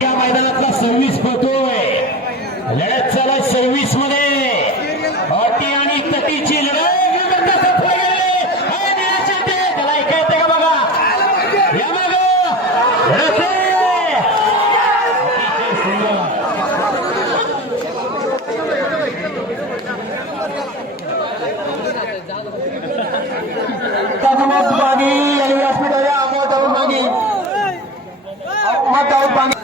या मैदानातला सव्वीस पळतोय. लढत चालू सव्वीसमध्ये. अटी आणि तटीची लढाई विरोधात पुढे गेले. हे निळ्याचे ते. त्याला ऐका येते का बघा या मागं. लढत आहे. अतिशय सुंदर. त्याच्यामुळे मागे आणि व्यासपीठाने अमोल टाऊन मागे अमोल टाऊन मागे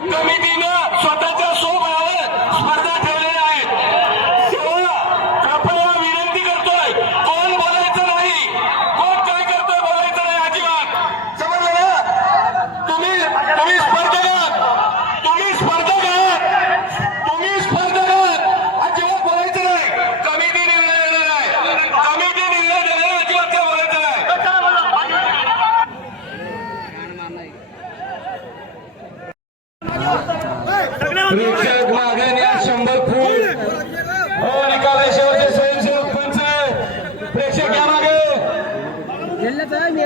कमिटीनं स्वतःच्या स्वबळावर स्पर्धा ठेवलेल्या आहेत तेव्हा कृपया विनंती करतोय कोण बोलायचं नाही कोण काय करतोय बोलायचं नाही अजिबात समजलं ना तुम्ही तुम्ही स्पर्धक आहात. तुम्ही स्पर्धक आहात. तुम्ही स्पर्धक आहात. अजिबात बोलायचं नाही कमिटी निर्णय देणार आहे कमिटी निर्णय देणार आहे. अजिबात काय बोलायचं नाही प्रेक्षक मागण्या शंभर फूट हो निकाल आहे शेवटचे स्वयंसेवक पंच प्रेक्षक या मागे मी येतोय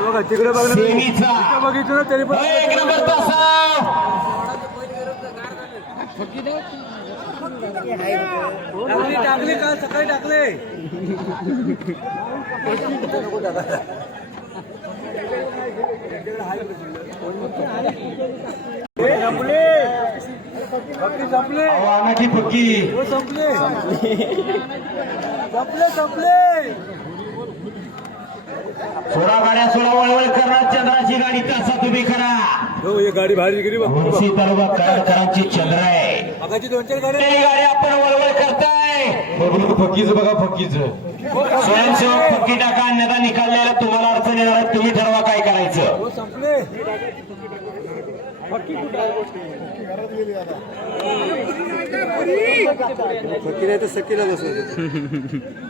तिकडे सेमीचा. बघितलं ना तरी एक नंबर तासा टाकले काल सकाळी टाकले. संपले. संपले. संपले संपले. सोळा गाड्या सोळा वळवळ करणार चंद्राची गाडी तसा तुम्ही करा. हो ही गाडी बाहेर गेली बघ. मुळशी तालुका कराडकरांची चंद्र आहे. मागाची दोन चार गाड्या. ती गाडी आपण वळवळ करताय. फकीच बघा फकीच. स्वयंसेवक फक्की टाका अन्यथा निकाललेला तुम्हाला अडचण येणार आहे. तुम्ही ठरवा काय करायचं. हो संपले. फकीर आहे? तर सकीला बसवतो.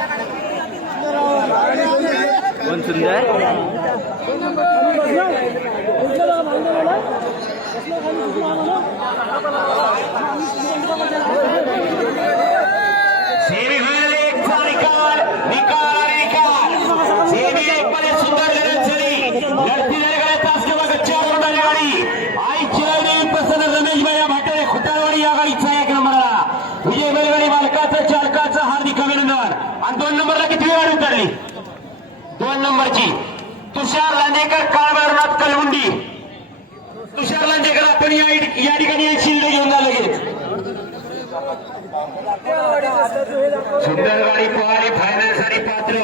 गाड्या सुटल्या आणि लढत चालू सेमीफायनल एक मध्ये लढत आहे. अट्टी आणि तटीची लढत आहे. बडे सुंदर प्रमाणे अरे लढत आहे. बघा लढत. अतिशय सुंदर. आणि आवडीच्या संरक्षण. अहो, पाच लोक उतरला ठेवू नका सेमीफायनल एकचा निकाल निकाल आणि निकाल सेमी एक मध्ये सुंदर लढत झाली लढती गाड्या तास किंवा गच्च्या मोठाली गाडी आई चिराई प्रसन्न रमेश भाई भाटरे खुटाळवाडी या गाडीचा एक नंबरला विजय बैलगाडी मालकाचं चालकाचं हार्दिक अभिनंदन आणि दोन नंबरला किती गाडी उतरली दोन नंबरची. तुषार लांजेकर काळबारनाथ कलमुंडी तुषार लांजेकर आपण या ठिकाणी एक शिल्ड घेऊन जा लगेच सुंदरवाडी गाडी पहारी फायनल पात्र.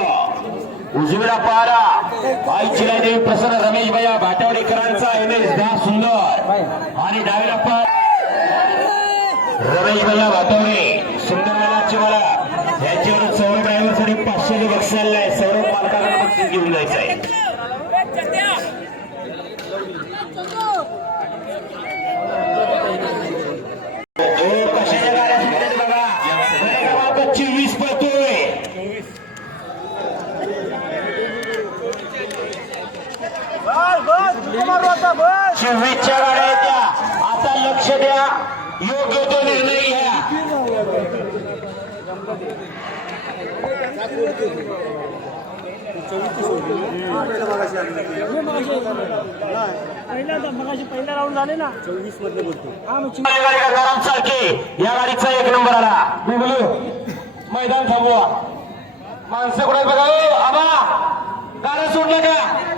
उजवीला पहारा आईची देवी प्रसन्न रमेश भैया भाटवडेकरांचा एम एस दहा सुंदर. आणि डावीला पहार रमेश भैया भाटवडे सुंदर मला याच्यावर सौरभ ड्रायव्हरसाठी पाचशे रुपये बक्षाला आहे. बक्षीस घेऊन जायचं आहे चोवीसच्या गाड्या आता लक्ष द्या योग्य तो निर्णय घ्या पहिल्यांदा मगाशी झाले ना चोवीसमध्ये बोलतो या गाडीचा एक नंबर आला मैदान थांबवा माणसं कुठे बघा आबा गाडा सोडलं का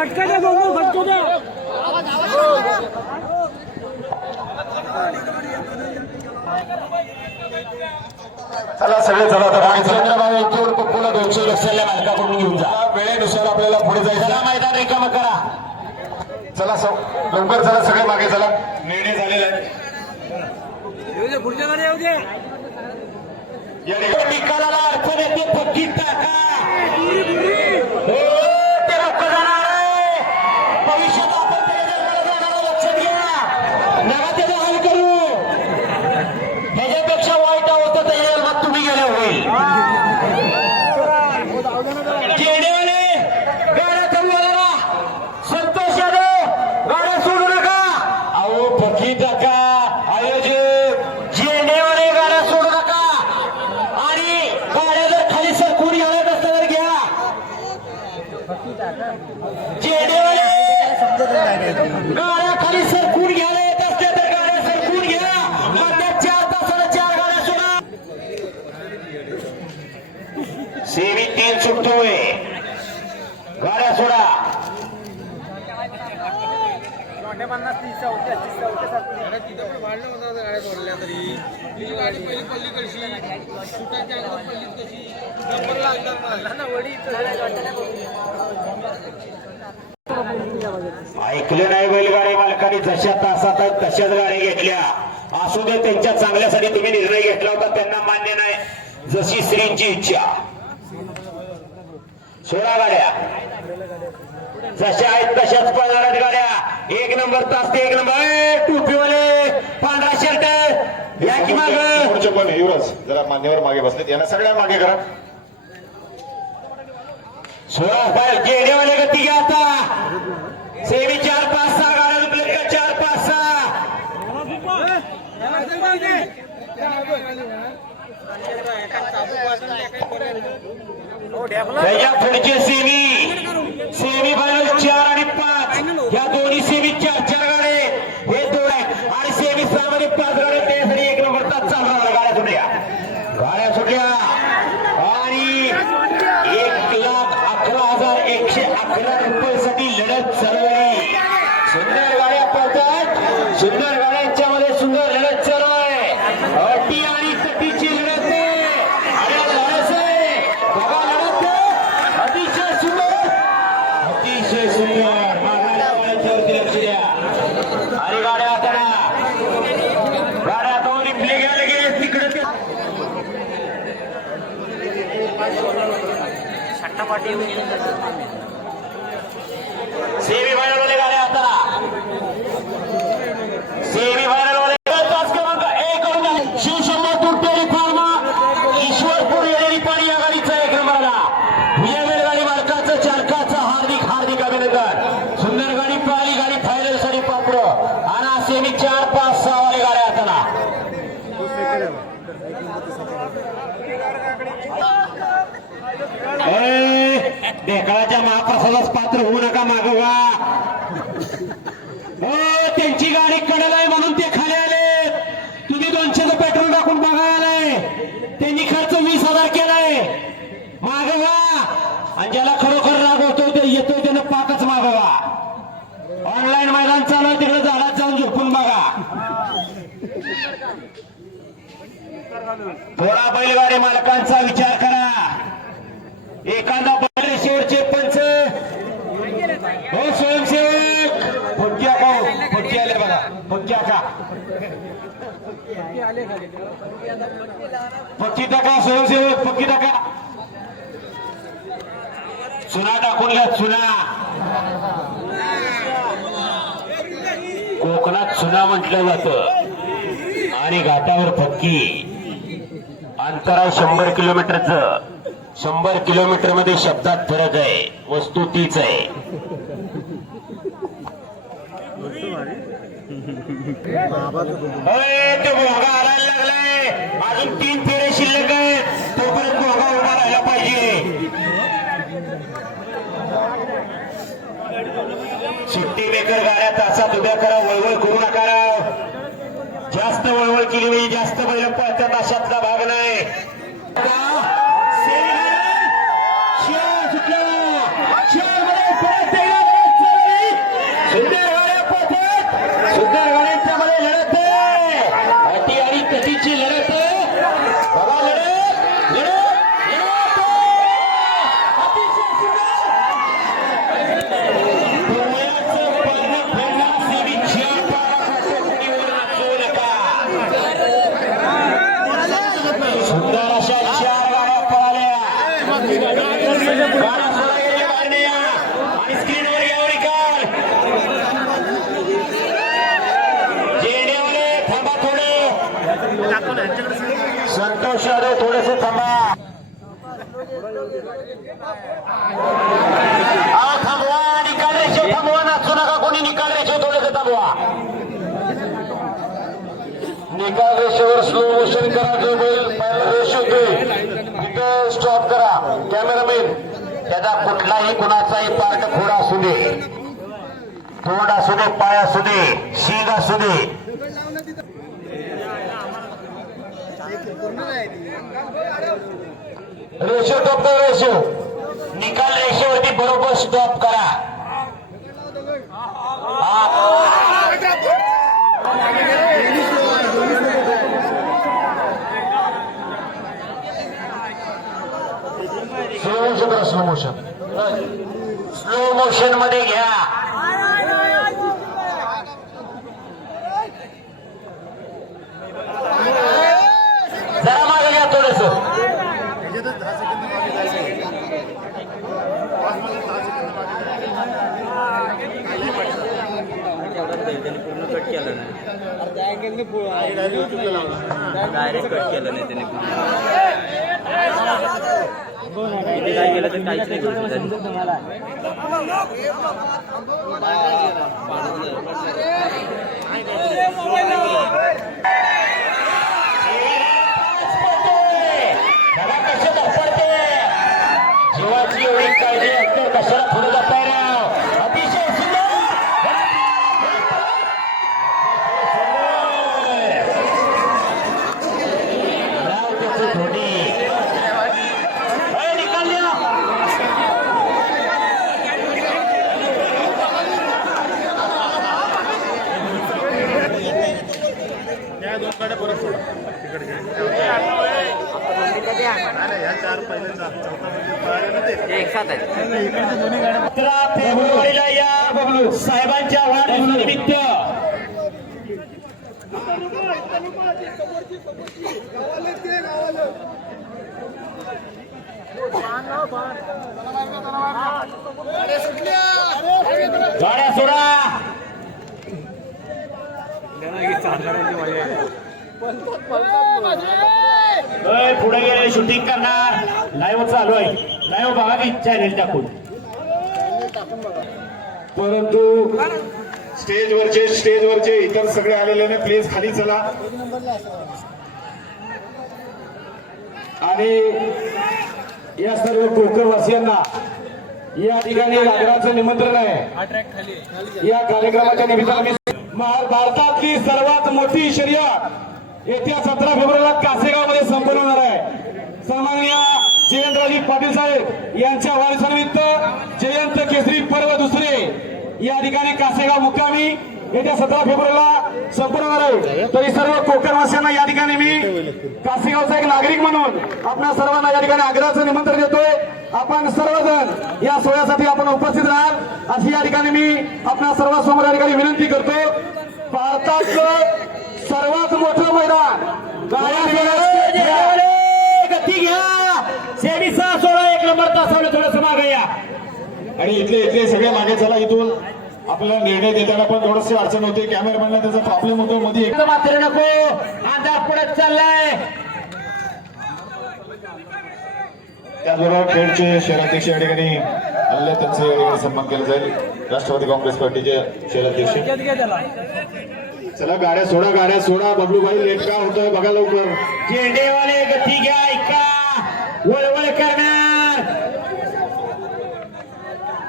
फटका द्या बघू फटका द्या. चला सगळे चला चंद्रबाबू यांच्या पुन्हा दोनशे लक्षाला मालकाकडून घेऊन जा. वेळेनुसार आपल्याला पुढे जायचं. मैदान रिकाम करा. चला सौ लवकर चला सगळे मागे चला. निर्णय झालेला आहे पुढच्या गाडी येऊ दे. पक्की अडचण टाका. चुकतोय गाड्या सोडा. ऐकलं नाही बैलगाडी मालकाने जशा तासात तशाच गाड्या घेतल्या. असू दे त्यांच्या चांगल्यासाठी तुम्ही निर्णय घेतला होता त्यांना मान्य नाही. जशी स्त्रींची इच्छा. सोळा गाड्या. जशा आहेत तशाच पन्हाळ्यात गाड्या. एक नंबर तास ते एक नंबर. टोपीवाले पांढरा शर्ट. या की माग? पुढचे पण युवराज जरा मान्यवर मागे बसले यांना सगळ्या मागे करा. सोळा पाय चेहरेवाले गती घ्या आता. सेवी चार पाच सहा गाड्या दुपलेत का? चार पाच सहा. त्याच्या पुढचे सेमी. सेमीफायनल चार आणि पाच. या दोन्ही खर्च केलाय. मागवा आणि ज्याला खरोखर राग होतो ते येतोय त्यानं पाकच मागवा ऑनलाईन मैदान चालू तिकडे झाडात जाऊन झोपून बघा. थोडा बैलगाडी मालकांचा विचार करा. एखादा बैल शेवटचे पंच हो स्वयंसेवक फटक्या का हो? फटके आले बघा फटक्या का पक्की टाका स्वयंसेवक पक्की टाका. चुना टाकून घ्या चुना. कोकणात चुना म्हटलं जातं. आणि घाटावर पक्की. अंतराळ शंभर किलोमीटरचं. शंभर किलोमीटरमध्ये शब्दात फरक आहे. वस्तू तीच आहे. तो भोगा आणायला लागलाय. अजून तीन फेरे शिल्लक आहेत. तोपर्यंत भोगा उभा राहायला पाहिजे. सुट्टी मेकर गाड्या तासात उभ्या करा वळवळ करू नका जास्त वळवळ केली म्हणजे जास्त बैल पळतात अशातला भाग नाही सुंदर गाड्या पळतात सुंदर गाड्यांच्या मध्ये लढत आहे. अटी आणि तटीची लढत आहे. बघा लढत लढत लढत अतिशय सुंदर डोळ्याचं पारणं फिरण्यासाठी ज्या पाराखाली कोणीवर नाचवू नका. सुंदर अशा चार गाड्या पळाल्या गाड्या सोडा गेल्या गाड्या. आणि स्क्रीनवर घ्या निकाल जेडेवाले थांबा थोडे संतोष यादव थोडेसे थांबा. अहो, थांबवा निकाल रेषेव थांबवा नाचू नका कोणी निकाल रेषेव थोडेसे थांबवा. निकाल रेषेवर स्लो मोशन करा जो बैल रेष होते स्टॉप करा. कॅमेरामॅन त्याचा कुठलाही कुणाचाही पार्ट थोडा असू दे. तोंड असू दे पाय असू दे शीग असू दे. रेशो टॉप करा रेशो. निकाल रेषेवरती बरोबर स्टॉप करा. स्लो मोशन स्लो मोशनमध्ये घ्या जरा मागे घ्या थोडस त्यांनी पूर्ण कट केलं नाही. डायरेक्ट कट केलं नाही त्यांनी पूर्ण. किती काय केलं तर काहीच नाही करू त्यांनी बघा कसं धडपडते जीवाची एवढी काळजी असते कशाला पुढे जाताय राव अतिशय सुंदर राव त्याचं धोनी ए, निकाल द्या. एक साथ आहे अकरा फेब्रुवारीला या साहेबांच्या वाढदिवसानिमित्त गाड्या सोडा. पुढे गेले शूटिंग करणार. लाईव्ह चालू आहे. लाईव्ह बघा की चॅनेल टाकून परंतु स्टेजवरचे स्टेजवरचे इतर सगळे आलेले ना प्लीज खाली चला. आणि या सर्व कोकणवासियांना या ठिकाणी राजराचं निमंत्रण आहे. या कार्यक्रमाच्या निमित्ताने भारतातली सर्वात मोठी शर्यत येत्या सतरा फेब्रुवारीला कासेगावमध्ये संपन्न होणार आहे. सन्माननीय जयंतराजी पाटील साहेब यांच्या वाढदिवसानिमित्त जयंत केसरी पर्व दुसरे. या ठिकाणी कासेगाव मुक्कामी येत्या सतरा फेब्रुवारीला संपूर्ण झालं आहे. तरी सर्व कोकणवासियांना या ठिकाणी मी कासेगावचा एक नागरिक म्हणून आपल्या सर्वांना या ठिकाणी आग्रहाचं निमंत्रण देतोय. आपण सर्वजण या सोहळ्यासाठी आपण उपस्थित राहाल. अशी या ठिकाणी मी आपल्या सर्वांसमोर या ठिकाणी विनंती करतो. भारतातलं सर्वात मोठं मैदान गती घ्या. सेमी सहा सोळा एक नंबर तासावलं थोडं मागं या. आणि इथले इथले सगळे मागे चला इथून. आपल्याला निर्णय देताना पण थोडीशी अडचण होते. कॅमेरामॅनला त्याचा प्रॉब्लेम होतो. मध्ये एक- मात्र नको. अंधार पडत चाललाय. त्याचबरोबर खेळचे शहराध्यक्ष या ठिकाणी आहेत. त्यांचे या ठिकाणी सन्मान केला जाईल. राष्ट्रवादी काँग्रेस पार्टीचे शहराध्यक्ष. चला गाड्या सोडा गाड्या सोडा. बबलूभाई लेट का होतोय? बघा लवकर. झेंडेवाले गती घ्या ऐका. वळवळ करणार.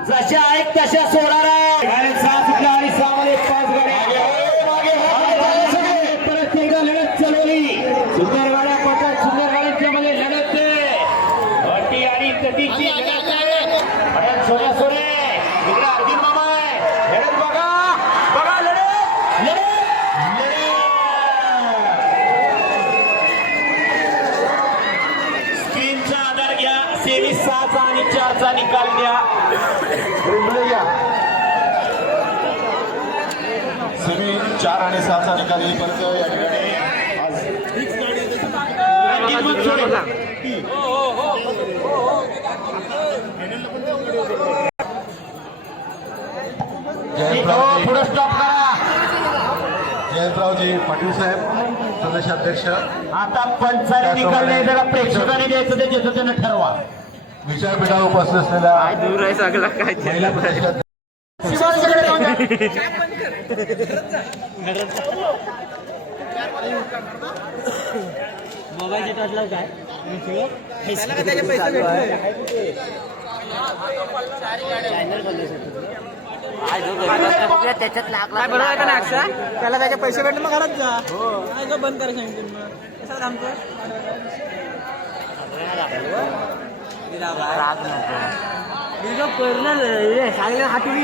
जशा आहेत तशा सोडा आणि सहा सुटल्या आणि सहा मध्ये पाच गाड्या मागे हो, मागे सगळे. परत एकदा लढत चालवली सुंदर गाड्या पटत सुंदर गाड्यांच्या मध्ये लढत अटी आणि गतीची लढत आहे. परत सोड्या सोडे इकडे अर्जुन मामा आहे लढत बघा बघा लढत लढत स्क्रीनचा आधार घ्या सेमी सहाचा आणि चारचा निकाल द्या रिप्ले घ्या सेमी चार आणि सहाचा निकाल येईपर्यंत या ठिकाणी आज रणजित बनसोडे. हो, पुढं स्टॉप करा जयंतरावजी पाटील साहेब प्रदेशाध्यक्ष आता पंचायत निकाल नाही त्याला प्रेक्षकांनी द्यायचं ते ज्याचं त्यानं ठरवा. विचारपीठावर उपस्थित असलेल्या दूर आहे सगळं काय? महिला प्रदेशाध्यक्ष मोबाईलचे टॉचला काय? त्याच्यात लागला बरोबर आहे का ना अक्षा त्याला त्याचे पैसे भेटले मग घरात जा. काय गं बंद करा सांगितलं मग. राग करणार हातुरी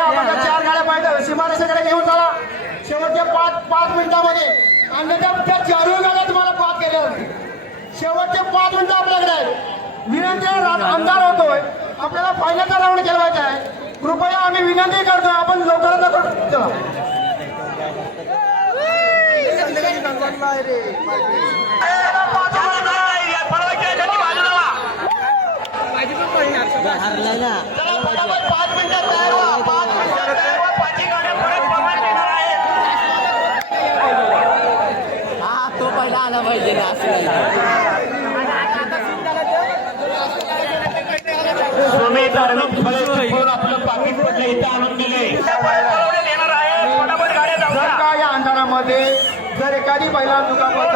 आपण त्या चार गाड्या पाहिजे. सीमारेषेकडे घेऊन पाच पाच मिनिटामध्ये. आणि त्या चारही गाड्या तुम्हाला पाच केल्या होत्या. शेवटचे पाच मिनिटं आपल्याकडे आहेत. विनंती अंधार होतोय. आपल्याला फायनलचा राऊंड खेळवायचा आहे. कृपया आम्ही विनंती करतोय आपण लवकरात लवकर चला हरलाय ना पाच मिनिटात तयार व्हा पाच मिनिटात तयार व्हा पाचही गाड्या परत पळवायला येणार आहेत हा तो पहिला आला पाहिजे ना असं सुमित अरविंद फळे फोन आपलं पाकिट पडलं इथं आणून दिले. जर का या अंधारामध्ये जर एखादी बैला दुखापत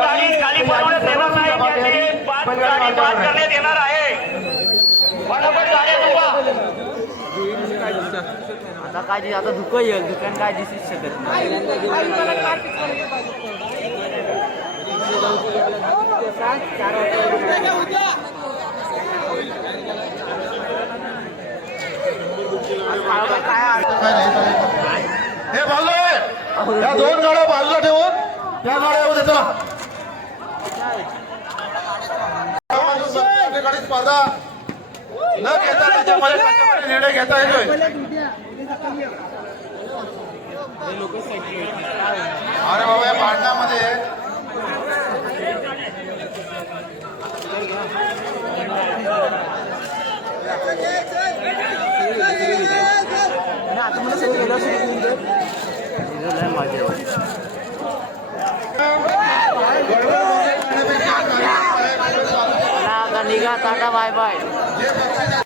मालकावर आहे. आता काय दिस- आता धुकं येईल. दुकान काय दिसूच शकत नाही. हे बाजूला या दोन गाड्या बाजूला ठेवून त्या गाड्यामध्ये चला. गाडी स्पर्धा. न घेता त्याच्यामध्ये त्याच्यामध्ये निर्णय घेता येतोय. अरे बाबा या भांडणामध्ये yeah. निघा टाटा बाय बाय जे बक्षीस